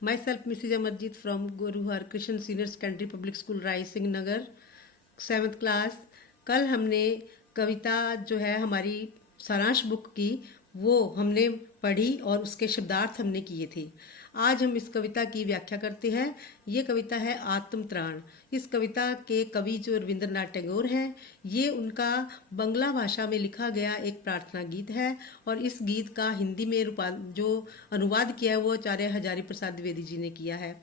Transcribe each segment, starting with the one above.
Myself, Mrs. Amarjit from Guru Harkrishan Senior Secondary Public School, Rai Singh Nagar, 7th class. कल हमने कविता जो है हमारी सारांश बुक की वो हमने पढ़ी और उसके शब्दार्थ हमने किए थे। आज हम इस कविता की व्याख्या करते हैं। ये कविता है आत्म त्राण। इस कविता के कवि जो रविंद्रनाथ टैगोर हैं, ये उनका बंगला भाषा में लिखा गया एक प्रार्थना गीत है और इस गीत का हिंदी में जो अनुवाद किया है वो आचार्य हजारी प्रसाद द्विवेदी जी ने किया है।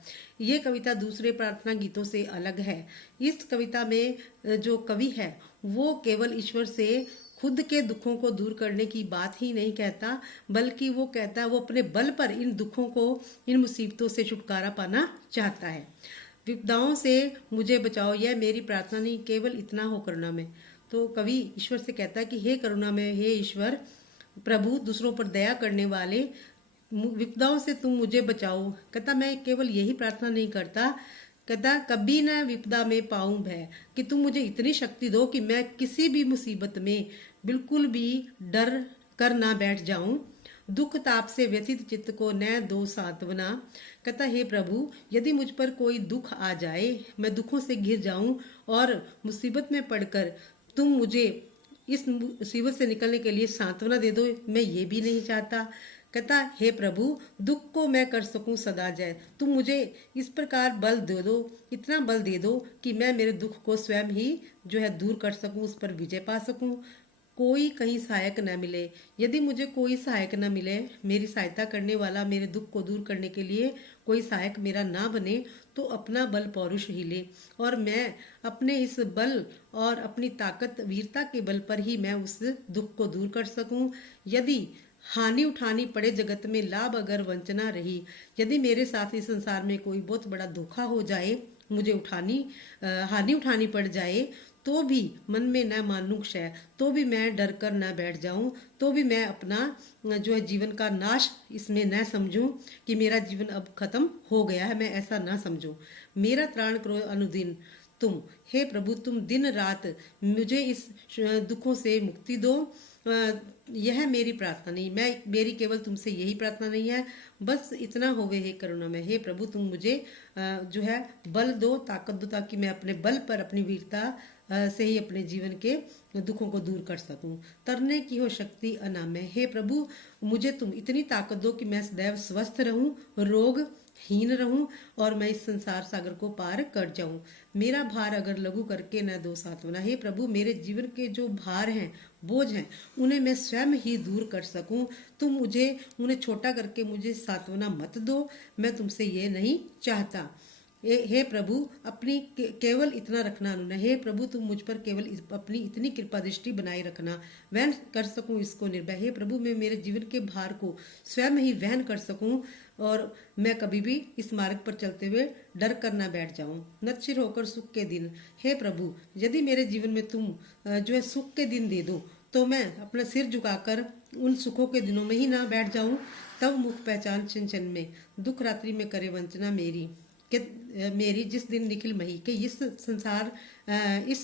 ये कविता दूसरे प्रार्थना गीतों से अलग है। इस कविता में जो कवि है वो केवल ईश्वर से खुद के दुखों को दूर करने की बात ही नहीं कहता, बल्कि वो कहता है वो अपने बल पर इन दुखों को, इन मुसीबतों से छुटकारा पाना चाहता है। विपदाओं से मुझे बचाओ, यह मेरी प्रार्थना नहीं, केवल इतना हो करुणा में। तो कवि ईश्वर से कहता है कि हे करुणा में, हे ईश्वर प्रभु, दूसरों पर दया करने वाले, विपदाओं से तुम मुझे बचाओ। कहता मैं केवल यही प्रार्थना नहीं करता, कहता कभी न विपदा में पाऊं भय, कि तुम मुझे इतनी शक्ति दो कि मैं किसी भी मुसीबत में बिल्कुल भी डर कर ना बैठ जाऊं। दुख ताप से व्यथित चित्त को न दो सांत्वना। कहता हे प्रभु, यदि मुझ पर कोई दुख आ जाए, मैं दुखों से घिर जाऊं और मुसीबत में पड़कर तुम मुझे इस मुसीबत से निकलने के लिए सांत्वना दे दो, मैं ये भी नहीं चाहता। कहता हे प्रभु, दुख को मैं कर सकूं सदा जय, तुम मुझे इस प्रकार बल दे दो, इतना बल दे दो कि मैं मेरे दुख को स्वयं ही जो है दूर कर सकूं, उस पर विजय पा सकूं। कोई कहीं सहायक न मिले, यदि मुझे कोई सहायक न मिले, मेरी सहायता करने वाला, मेरे दुख को दूर करने के लिए कोई सहायक मेरा ना बने, तो अपना बल पौरुष ही ले और मैं अपने इस बल और अपनी ताकत वीरता के बल पर ही मैं उस दुख को दूर कर सकूं। यदि हानि उठानी पड़े जगत में, लाभ अगर वंचना रही, यदि मेरे साथ इस संसार में कोई बहुत बड़ा धोखा हो जाए, मुझे हानि उठानी पड़ जाए, तो भी मन में न मानूं क्षय, तो भी मैं डर कर न बैठ जाऊं, तो भी मैं अपना जो है जीवन का नाश इसमें न समझूं कि मेरा जीवन अब खत्म हो गया है, मैं ऐसा ना समझूं। मेरा त्राण करो अनुदिन तुम, हे प्रभु तुम दिन रात मुझे इस दुखों से मुक्ति दो। यह मेरी प्रार्थना नहीं, मेरी केवल तुमसे यही प्रार्थना नहीं है, बस इतना होवे हे करुणा में। हे प्रभु तुम मुझे जो है बल दो, ताकत दो, ताकि मैं अपने बल पर, अपनी वीरता से ही अपने जीवन के दुखों को दूर कर सकूं। तरने की हो शक्ति अनामय, हे प्रभु मुझे तुम इतनी ताकत दो कि मैं सदैव स्वस्थ रहूं, रोग हीन रहूं और मैं इस संसार सागर को पार कर जाऊं। मेरा भार अगर लघु करके न दो सांत्वना, हे प्रभु मेरे जीवन के जो भार हैं, बोझ हैं, उन्हें मैं स्वयं ही दूर कर सकूं। तुम मुझे उन्हें छोटा करके मुझे सांत्वना मत दो, मैं तुमसे ये नहीं चाहता। हे प्रभु अपनी केवल इतना रखना अनुनय, हे प्रभु तुम मुझ पर केवल अपनी इतनी कृपा दृष्टि बनाए रखना, वहन कर सकूं इसको निर्भय। हे प्रभु मैं मेरे जीवन के भार को स्वयं ही वहन कर सकूं और मैं कभी भी इस मार्ग पर चलते हुए डर कर ना बैठ जाऊं। नतशिर होकर सुख के दिन, हे प्रभु यदि मेरे जीवन में तुम जो है सुख के दिन दे दो, तो मैं अपना सिर झुकाकर उन सुखों के दिनों में ही ना बैठ जाऊं। तब मुख पहचान छिन में, दुख रात्रि में करे वंचना मेरी, कि मेरी जिस दिन निखिल मही, कि इस संसार इस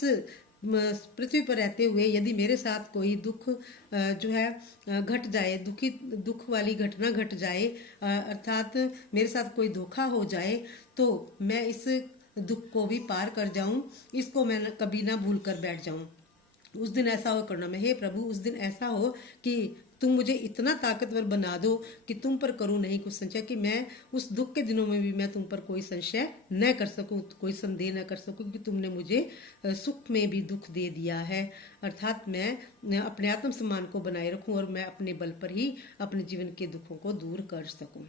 पृथ्वी पर रहते हुए यदि मेरे साथ कोई दुख जो है घट जाए, दुख वाली घटना घट जाए, अर्थात मेरे साथ कोई धोखा हो जाए, तो मैं इस दुख को भी पार कर जाऊं, इसको मैं कभी ना भूल कर बैठ जाऊं। उस दिन ऐसा हो करना में, हे प्रभु उस दिन ऐसा हो कि तुम मुझे इतना ताकतवर बना दो कि तुम पर करूं नहीं कुछ संशय, कि मैं उस दुख के दिनों में भी मैं तुम पर कोई संशय न कर सकूं, कोई संदेह न कर सकूं, कि तुमने मुझे सुख में भी दुख दे दिया है। अर्थात मैं अपने आत्म सम्मान को बनाए रखूं और मैं अपने बल पर ही अपने जीवन के दुखों को दूर कर सकूं।